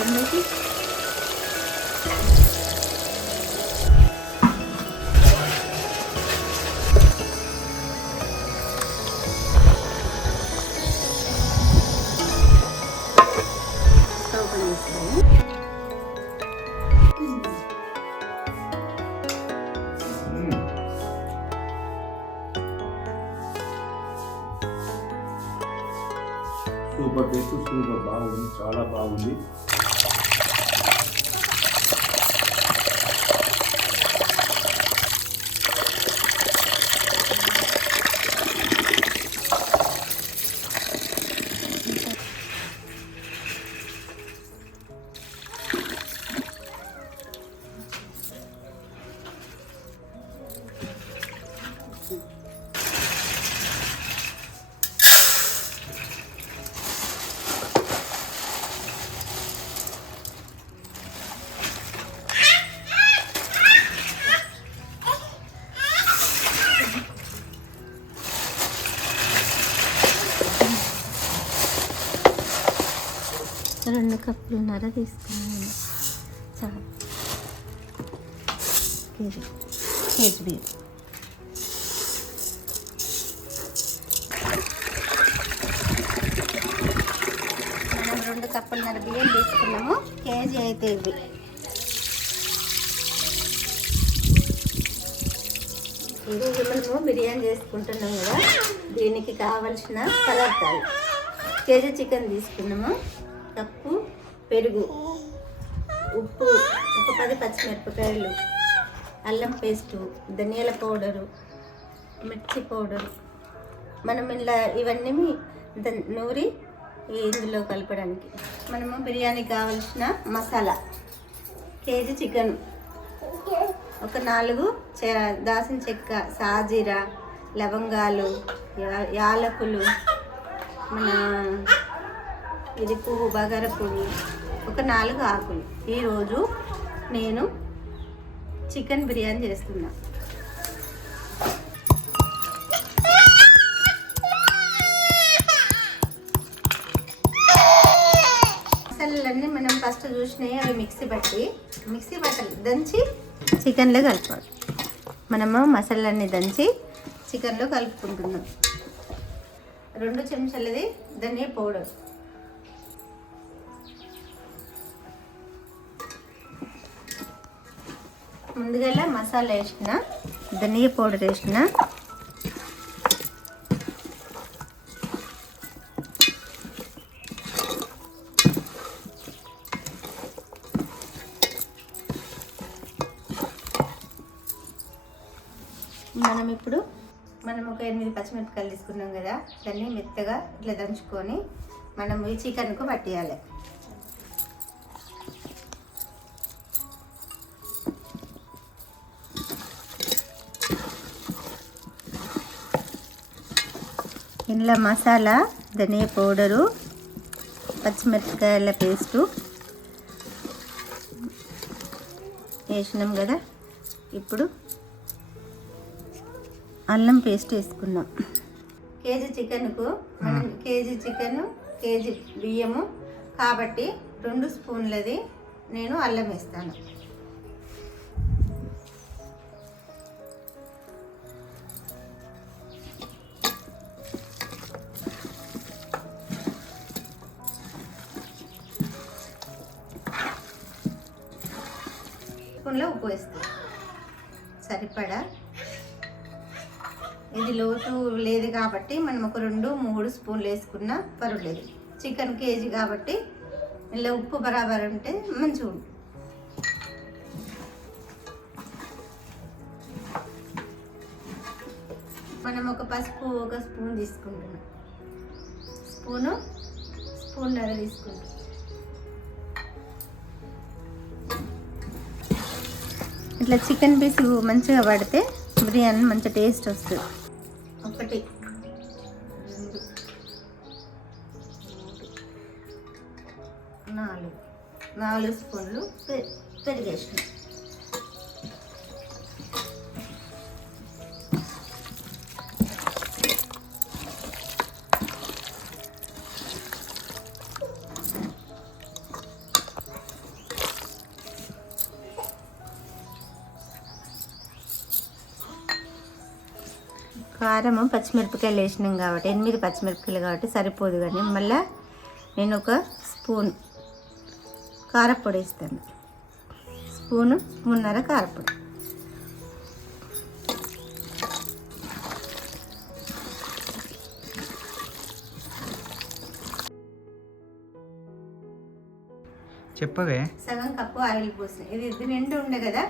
అందులోకి స్టవ్ పని చేస్తాము. సూపర్ టేస్ట్, సూపర్ బాగుంది, చాలా బాగుంది. రెండు కప్పులున్నర తీసుకున్నాను. చాలా కేజీ బియ్యం. మనం 2 కప్పులున్నర బియ్యం తీసుకున్నాము. కేజీ అయితే ఇవి. ఈరోజు మనము బిర్యానీ చేసుకుంటున్నాం కదా, దీనికి కావలసిన పదార్థాలు: కేజీ చికెన్ తీసుకున్నాము, కప్పు పెరుగు, ఉప్పు, ఒక 10 పచ్చిమిరపకాయలు, అల్లం పేస్టు, ధనియాల పౌడరు, మిర్చి పౌడరు. మనం ఇలా ఇవన్నీ నూరి ఇందులో కలపడానికి. మనము బిర్యానీకి కావాల్సిన మసాలా: కేజీ చికెన్, ఒక 4 దాల్చిన చెక్క, సాజీరా, లవంగాలు, యాలకులు, మన ఇది పువ్వు, బగార పువ్వు, ఒక 4 ఆకులు. ఈరోజు నేను చికెన్ బిర్యానీ చేస్తున్నా. మసాలాలన్నీ మనం ఫస్ట్ చూసినాయి, అవి మిక్సీ బట్టలు దంచి చికెన్లో కలపాలి. మనము మసాలాలన్నీ దంచి చికెన్లో కలుపుకుంటున్నాం. 2 చెంచాలది ధనియా పౌడర్, ముందుగా మసాలా వేసిన, ధనియా పౌడర్ వేసిన, మనం ఒక 8 పచ్చిమిరపకాయలు తీసుకున్నాం కదా, దాన్ని మెత్తగా ఇట్లా దంచుకొని మనం ఈ చికెన్కు పట్టేయాలి. ఇందులో మసాలా, ధనియా పౌడరు, పచ్చిమిరపకాయల పేస్టు వేసినాం కదా. ఇప్పుడు అల్లం పేస్ట్ వేసుకున్నాం. కేజీ చికెన్కు మనం కేజీ చికెను, కేజీ బియ్యము కాబట్టి 2 స్పూన్లది నేను అల్లం వేస్తాను. స్పూన్లో ఉప్పు వేస్తాను సరిపడా. ఇది లోతు లేదు కాబట్టి మనం ఒక 2-3 స్పూన్లు వేసుకున్నా పర్వాలేదు. చికెన్ కేజీ కాబట్టి ఇలా ఉప్పు బరాబర్ ఉంటే మంచిగా ఉంటుంది. మనం ఒక పసుపు 1 స్పూన్ తీసుకుంటున్నాం, స్పూన్నర తీసుకుంటాం. ఇట్లా చికెన్ పీస్ మంచిగా పడితే బిర్యానీ మంచి టేస్ట్ వస్తుంది. 1 2 3 4 స్పూన్లు పెరిగేసినాం. కారము పచ్చిమిరపకాయలు వేసినాం కాబట్టి 8 పచ్చిమిరపకాయలు కాబట్టి సరిపోదు, కానీ మళ్ళీ నేను ఒక స్పూన్ కారపొడి వేస్తాను. స్పూన్నర కారపొడి. చెప్పవే. సగం కప్పు ఆయిల్ పోసిన, ఇది నిండు ఉండే కదా,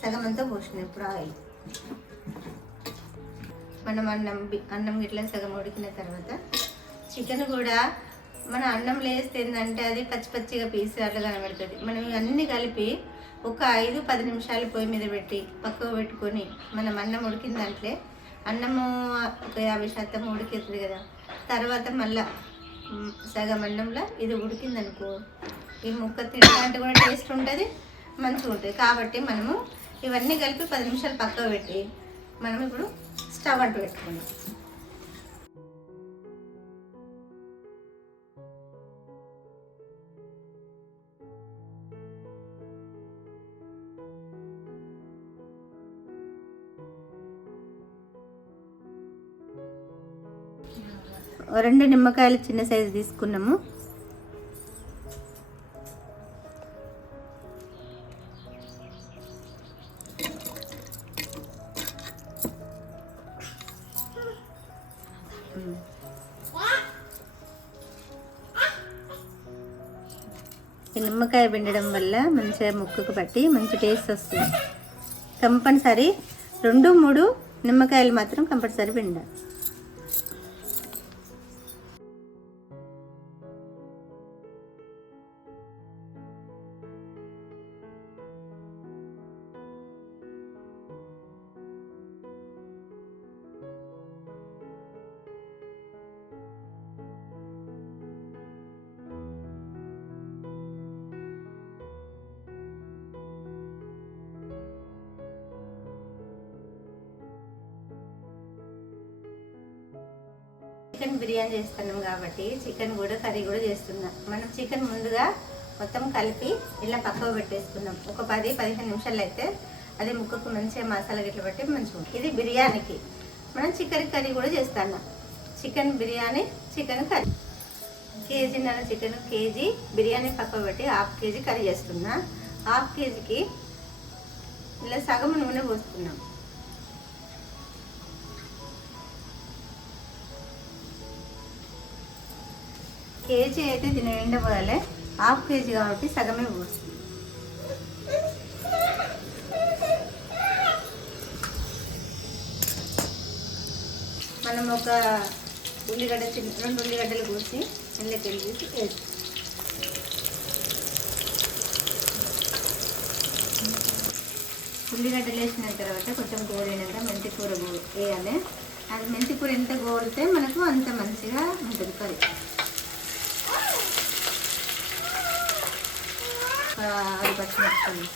సగం అంతా పోసిన. ఇప్పుడు ఆయిల్ మనం అన్నం గిట్లా సగం ఉడికిన తర్వాత చికెన్ కూడా మన అన్నంలో వేస్తే ఏంటంటే అది పచ్చి పచ్చిగా పీసు అట్లా కనబడుతుంది. మనం అన్నీ కలిపి ఒక 5-10 నిమిషాలు పొయ్యి మీద పెట్టి పక్కకు పెట్టుకొని మనం అన్నం ఉడికిన దాంట్లో అన్నము ఒక 50% ఉడికిస్తుంది కదా, తర్వాత మళ్ళీ సగం అన్నంలో ఇది ఉడికిందనుకో ఈ ముక్క తినడానికి కూడా టేస్ట్ ఉంటుంది, మంచిగా ఉంటుంది. కాబట్టి మనము ఇవన్నీ కలిపి 10 నిమిషాలు పక్కకు పెట్టి మనం ఇప్పుడు స్టవ్ అంటూ పెట్టుకుందాం. రెండు నిమ్మకాయలు చిన్న సైజు తీసుకున్నాము. ఈ నిమ్మకాయ పిండడం వల్ల మంచిగా ముక్కకు పట్టి మంచి టేస్ట్ వస్తుంది. కంపల్సరీ 2-3 నిమ్మకాయలు మాత్రం కంపల్సరీ పిండాలి. చికెన్ బిర్యానీ చేస్తున్నాం కాబట్టి చికెన్ కూడా కర్రీ కూడా చేస్తున్నాం. మనం చికెన్ ముందుగా మొత్తం కలిపి ఇలా పక్కకు పెట్టేసుకున్నాం. ఒక 10-15 నిమిషాలు అయితే అది ముక్కకు మంచిగా మసాలా గిట్ల బట్టి మంచిగా ఉంటుంది. ఇది బిర్యానీకి. మనం చికెన్ కర్రీ కూడా చేస్తున్నాం. Chicken biryani, chicken curry. కేజీన్నర చికెన్, కేజీ బిర్యానీ పక్కకు పెట్టి 1/2 కేజీ కర్రీ చేస్తున్నా. 1/2 కేజీకి ఇలా సగం నూనె పోస్తున్నాం. కేజీ అయితే దీని నిండా పోయాలి, 1/2 కేజీ కాబట్టి సగమే పోస్తుంది. మనం ఒక ఉల్లిగడ్డ 2 ఉల్లిగడ్డలు కోసి ఇందులోకి వెళ్ళేసి వేసి ఉల్లిగడ్డలు వేసిన తర్వాత కొంచెం గోలినాక మెంతి కూర వేయాలి. అది మెంతి కూర ఎంత గోలితే మనకు అంత మంచిగా ఉంటుంది కర్రీ. 6 పచ్చిమిరపకాయలు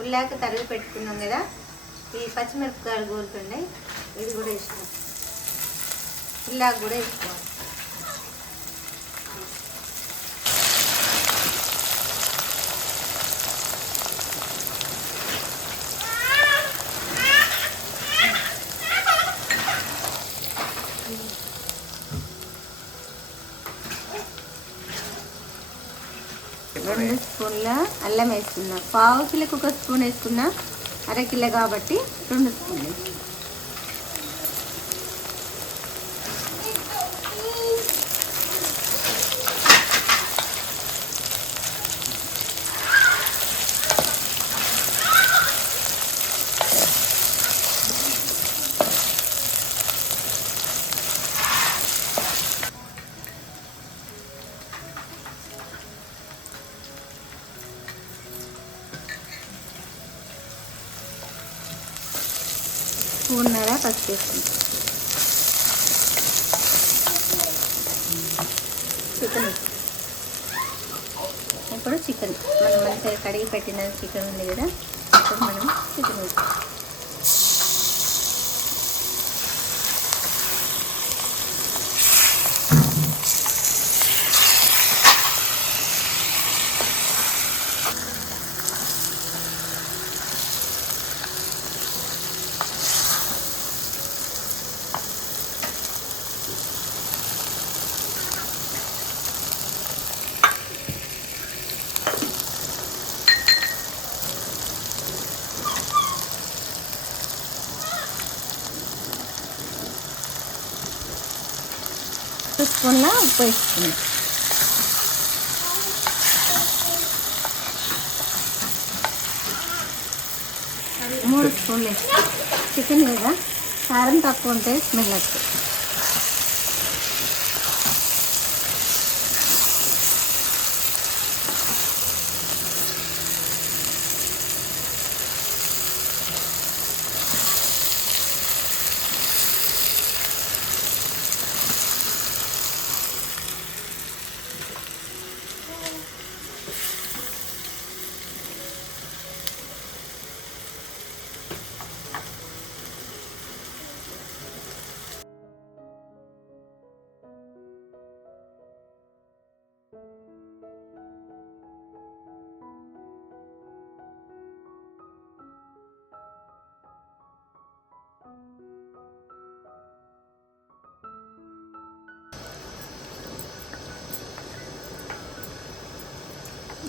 ఉల్లాక తరిగి పెట్టుకున్నాం కదా, ఈ పచ్చిమిరపకాయలు గోలుతుండే ఇది కూడా వేసినాం. ఉల్లాక కూడా వేసుకోవాలి. రెండు స్పూన్ల అల్లం వేసుకున్నా. 1/2 కిలోకి 1 స్పూన్ వేసుకున్నా, 1/2 కిలో కాబట్టి 2 స్పూన్లు. స్పూన్నర పసుపు వేసుకుంటాం. చికెన్ ఇప్పుడు చికెన్ మనం మంచిగా కడిగి పెట్టిన చికెన్ ఉంది కదా, ఇప్పుడు మనం చికెన్ వేస్తాం. స్పూన్ల ఉప్పు వేసుకున్నాం. 3 స్పూన్లు వేస్తాం. చికెన్ కదా కారం తక్కువ ఉంటే స్మెల్ వస్తుంది.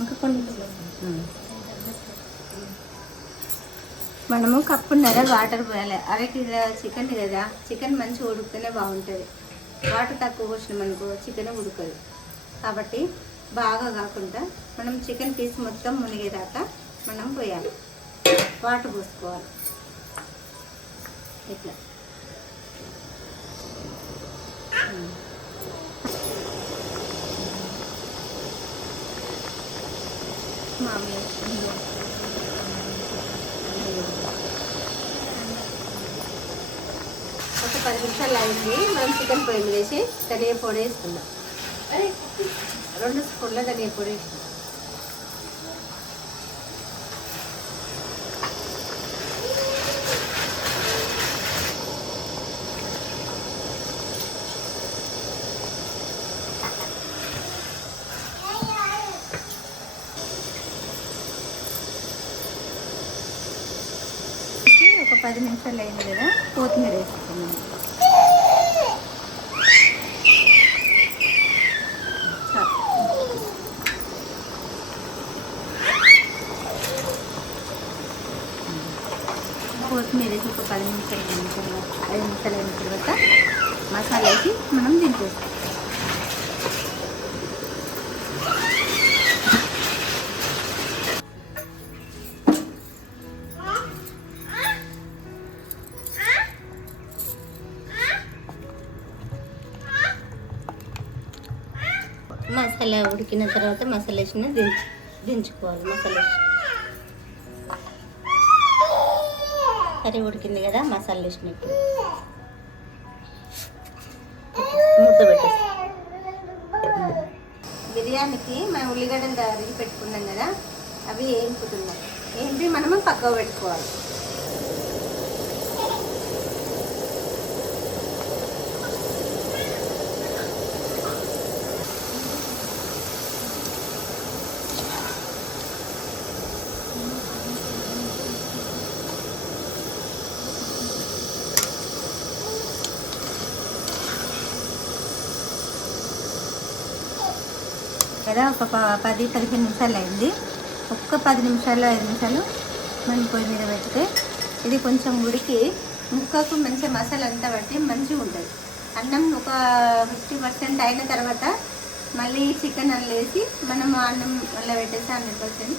ఇంకా కొన్ని మనము కప్పున్నర వాటర్ పోయాలి. 1/2 కిలో చికెన్ కదా, చికెన్ మంచిగా ఉడికితేనే బాగుంటుంది. వాటర్ తక్కువ పోసినాం అనుకో చికెన్ ఉడకదు. కాబట్టి బాగా కాకుండా మనం చికెన్ పీస్ మొత్తం మునిగేదాకా మనం పోయాలి. వాటర్ పోసుకోవాలి ఇట్లా. ఒక 10 నిమిషాలు అయింది. మనం చికెన్ పొయ్యి మీద వేసి ధనియా పొడి వేసుకుందాం. 2 స్పూన్ల ధనియా పొడి వేసుకుందాం. ఒక 10 నిమిషాలు అయింది కదా, కొత్తిమీర వేసుకున్నాం. కొత్తిమీర వేసి ఒక 5 నిమిషాలు అయిన తర్వాత మసాలా వేసి మనం దింపేస్తాం. మసాలా ఉడికిన తర్వాత మసాలా వేసిన దించుకోవాలి. మసాలా వేసి కర్రీ ఉడికింది కదా, మసాలా వేసినప్పుడు మూత పెట్టేసి బిర్యానీకి మనం ఉల్లిగడ్డలు తయారు పెట్టుకున్నాం కదా, అవి వేయింపుతున్నాం. ఏంటి మనము పక్కకు పెట్టుకోవాలి. కదా ఒక 10-15 నిమిషాలు అయింది. ఒక్క 10 నిమిషాలు 5 నిమిషాలు మనం పొయ్యి మీద పెడితే ఇది కొంచెం ఉడికి ముక్కకు మంచిగా మసాలా అంతా పట్టి మంచిగా ఉంటుంది. అన్నం ఒక 50% అయిన తర్వాత మళ్ళీ చికెన్ అల్లు వేసి మనం అన్నం అలా పెట్టేసి 100%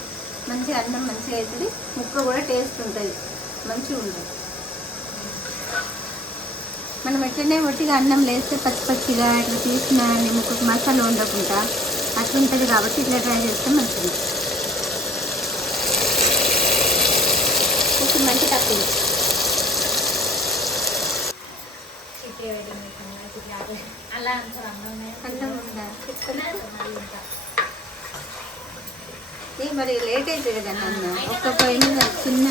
మంచిగా అన్నం మంచిగా అవుతుంది. ముక్క కూడా టేస్ట్ ఉంటుంది, మంచిగా ఉంటుంది. మనం ఎట్లనే ఒట్టిగా అన్నం వేస్తే పచ్చి పచ్చిగా ఇట్లా తీసిన ముక్కకు మసాలా ఉండకుండా అట్లుంటుంది. కాబట్టి ఇట్లా ట్రై చేస్తే మంచిది. కొంచెం మంచి తప్పింది. అన్నం ఉందా మరి లేట్ అవుతుంది కదా అన్న. ఒక్క పొయ్యి మీద చిన్న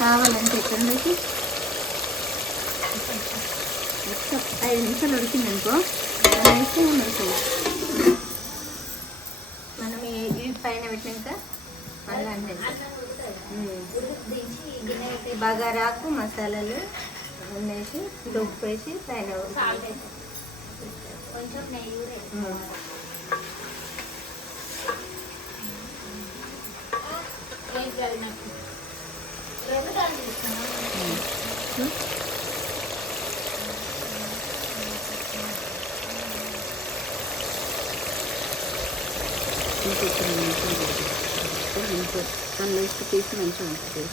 కావాలంటే ఎక్కడికి 5 నిమిషాలు ఉడికింది అనుకో వేస్తే మంచిది. మనం ఈ పైన పెట్టినాక మళ్ళీ బగారాకు మసాలాలు వేసి ఉప్పు వేసి పైన కొంచెం నెయ్యి అందులో ఇష్ట పీస్ మంచిగా ఉంటుంది.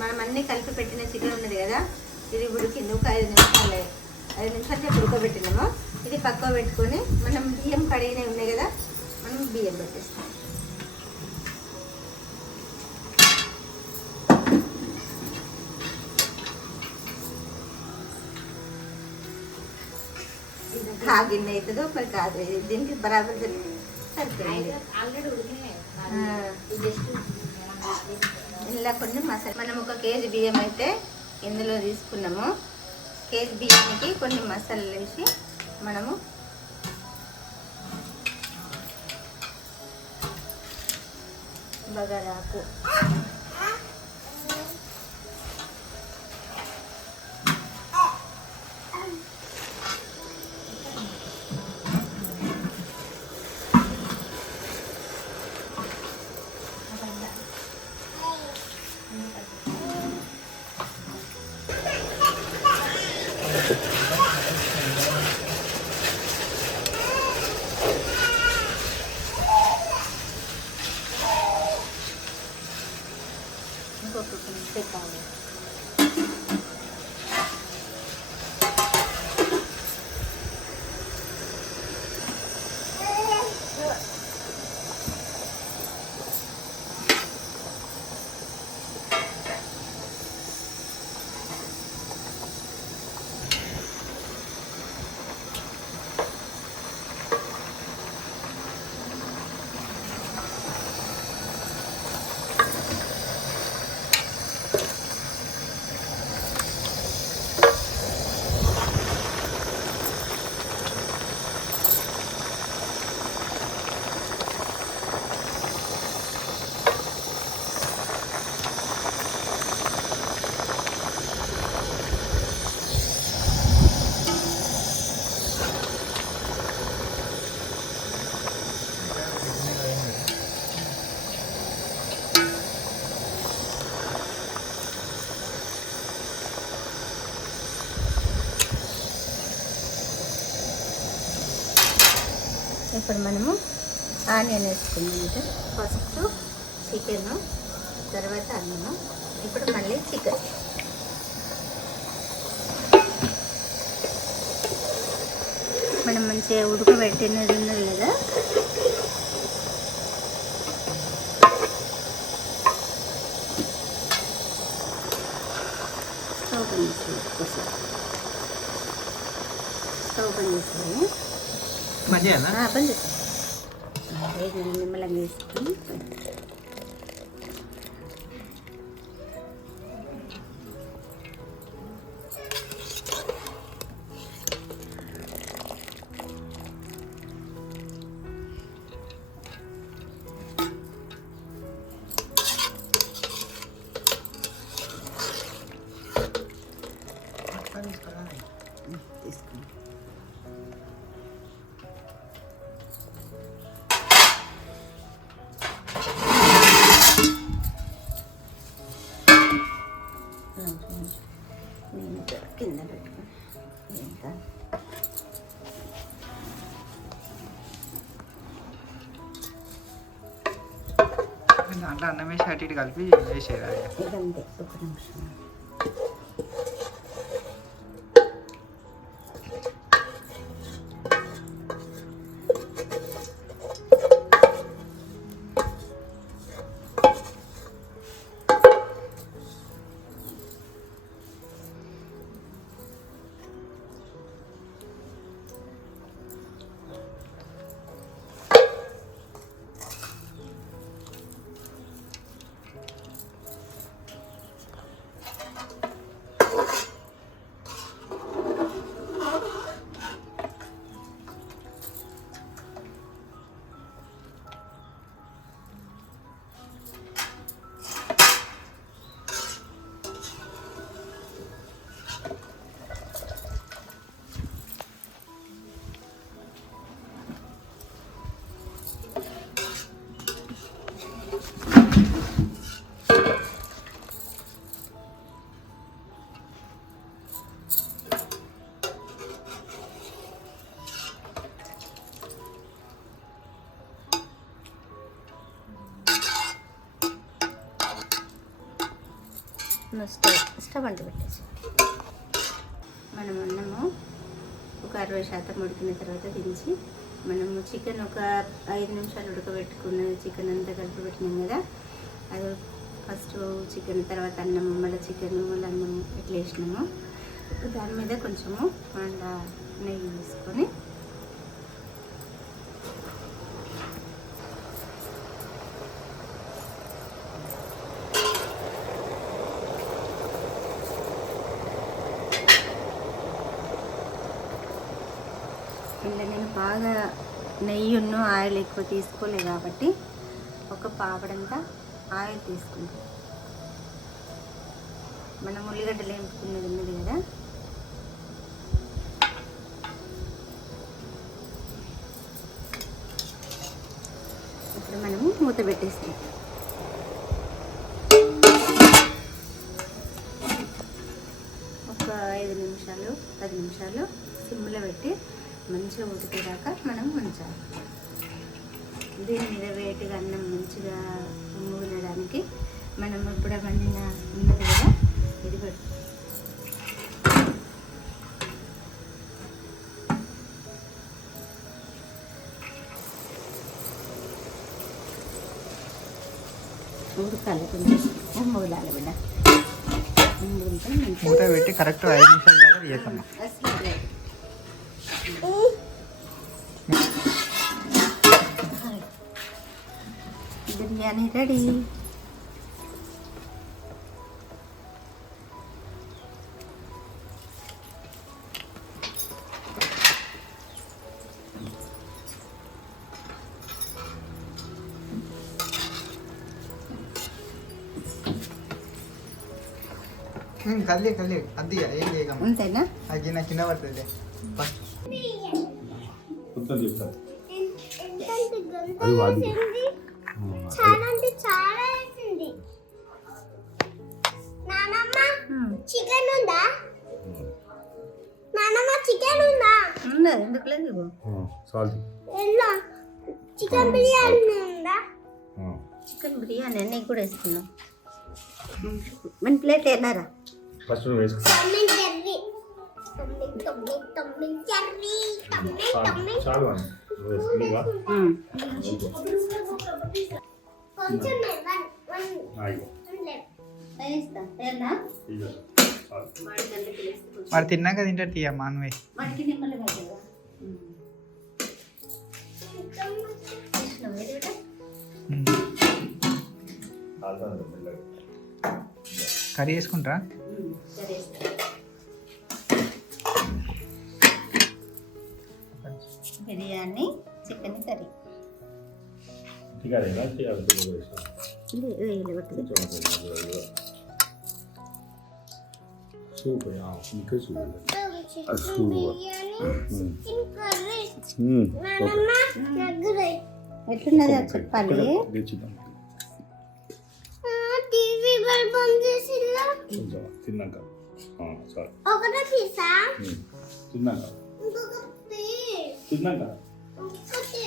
మనం అన్నీ కలిపి పెట్టిన చికెన్ ఉన్నది కదా, ఇది ఉడికింది. ఒక 5 నిమిషాలు సేపు ఉడకబెట్టినాము. ఇది పక్క పెట్టుకొని మనం బియ్యం కడిగినవి ఉన్నాయి కదా, మనం బియ్యం పెట్టేస్తాం. గిన్నె అవుతుందో మరి కాదు, దీనికి బరాబర్ సరిపోయింది. ఇలా కొన్ని మసాలా, మనం 1 కేజీ బియ్యం అయితే ఇందులో తీసుకున్నాము. కేజీ బియ్యానికి కొన్ని మసాలాలు వేసి మనము బగారాకు, పెట్టాలి. ఇప్పుడు మనము ఆనియన్ వేసుకున్నాం. ఫస్ట్ చికెను, తర్వాత అన్నము, ఇప్పుడు మళ్ళీ చికెన్. మనం మంచిగా ఉడకబెట్టినది ఉన్నది కదా, స్టవ్ బంద్ చేస్తాము. బంద్ చేస్తాం. నిమ్మలంగా వేసుకొని తీసుకుని కింద పెట్టుకుని ఇంకా దాంట్లో అన్నం వేసి అటు ఇటు కలిపి వేసేయాలి. ఇదంతే. 1 నిమిషం. స్టవ్ అంటు పెట్టేసి మనం అన్నము ఒక 60% ఉడికిన తర్వాత దించి మనము చికెన్ ఒక 5 నిమిషాలు ఉడకబెట్టుకున్న చికెన్ అంతా కలిపి పెట్టినాం కదా, అది ఫస్ట్ చికెన్ తర్వాత అన్నం మళ్ళీ చికెన్ మళ్ళీ అన్నం ఇట్లా వేసినాము. ఇప్పుడు దాని మీద కొంచెము మళ్ళీ నెయ్యి వేసుకొని ఇలా నేను బాగా నెయ్యిను ఆయిల్ ఎక్కువ తీసుకోలేదు కాబట్టి ఒక పావడంతా ఆయిల్ తీసుకుంటాం. మనం ఉల్లిగడ్డలు వేపుకున్నది ఉన్నది కదా, ఇప్పుడు మనము మూత పెట్టేస్తాం. ఒక 5 నిమిషాలు 10 నిమిషాలు సిమ్లో పెట్టి మంచిగా ఉడికేదాకా మనం ఉంచాలి. దీని మీద వేటిగా అన్నం మంచిగా మూలడానికి మనం ఇప్పుడు వండిన ఉన్నది కదా ఇది పెడతాం. ఉడకాలి కొంచెం మూలాలి బిడ్డ. మూత పెట్టి కరెక్ట్ 5 నిమిషాల దాకా తీయకమ్మా. బిర్యానీ రెడీ. కల్లి అది ఏం చేయకమ్మా, అంతేనా? అది నా కింద పడుతుంది. కొత్త చెప్తాను చాలా అంటే చాలా వేసింది. నానమ్మ చికెన్ ఉందా? నానమ్మ చికెన్ ఉందా? ఉన్నది, ఎందుకు లేదు? ఎలా చికెన్ బిర్యానీ ఉందా? చికెన్ బిర్యానీ అన్నీ కూడా వేసుకున్నాం. మన ప్లేట్ ఏనారా? ఫస్ట్ వేసుకో. చాలు మరి తిన్నాక తింటారు తీయమ్మా నువ్వే. కర్రీ వేసుకుంటారా? బిర్యానీ చికెన్ కర్రీ సూపర్ ఇంకా ఎట్లున్నదో చెప్పాలి. టీవీ బల్బ్ బంద్ చేసిల్లా తిన్నాక ఒకటే పీసా తిన్నాక ఇంకొక పీస్ తిన్నాక ఇంకొకటి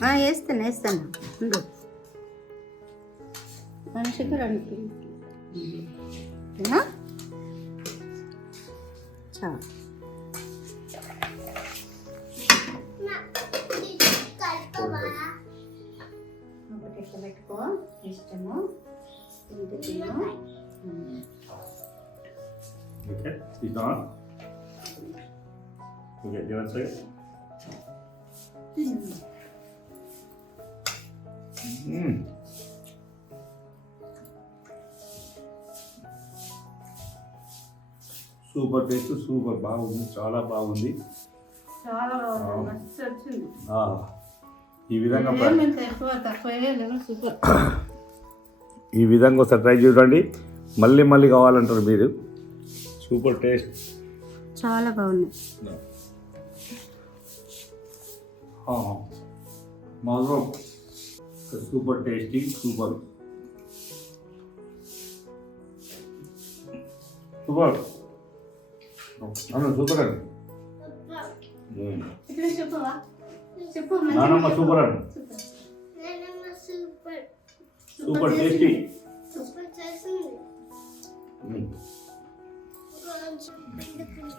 111 వేస్తాను ఉండు. మనిషికి 2 చాలు. ఒకటి ఎట్లా పెట్టుకో ఇష్టము ఇంత తిను. Okay, it's on. Okay, you want to say it? Super taste, super బాగుంది, చాలా బాగుంది. చాలా మస్తు వచ్చింది. ఈ విధంగా సూపర్. ఈ విధంగా ఒకసారి ట్రై చూడండి, మళ్ళీ మళ్ళీ కావాలంటారు మీరు. సూపర్ టేస్ట్, చాలా బాగుంది. మాత్రం super tasty, super super super అండి. ఇప్పుడు చెప్పవా? చెప్పు. నానమ్మ సూపర్ అండి. Super tasty. సూపర్ చేసింది. కొంచెం పిండి పిండి.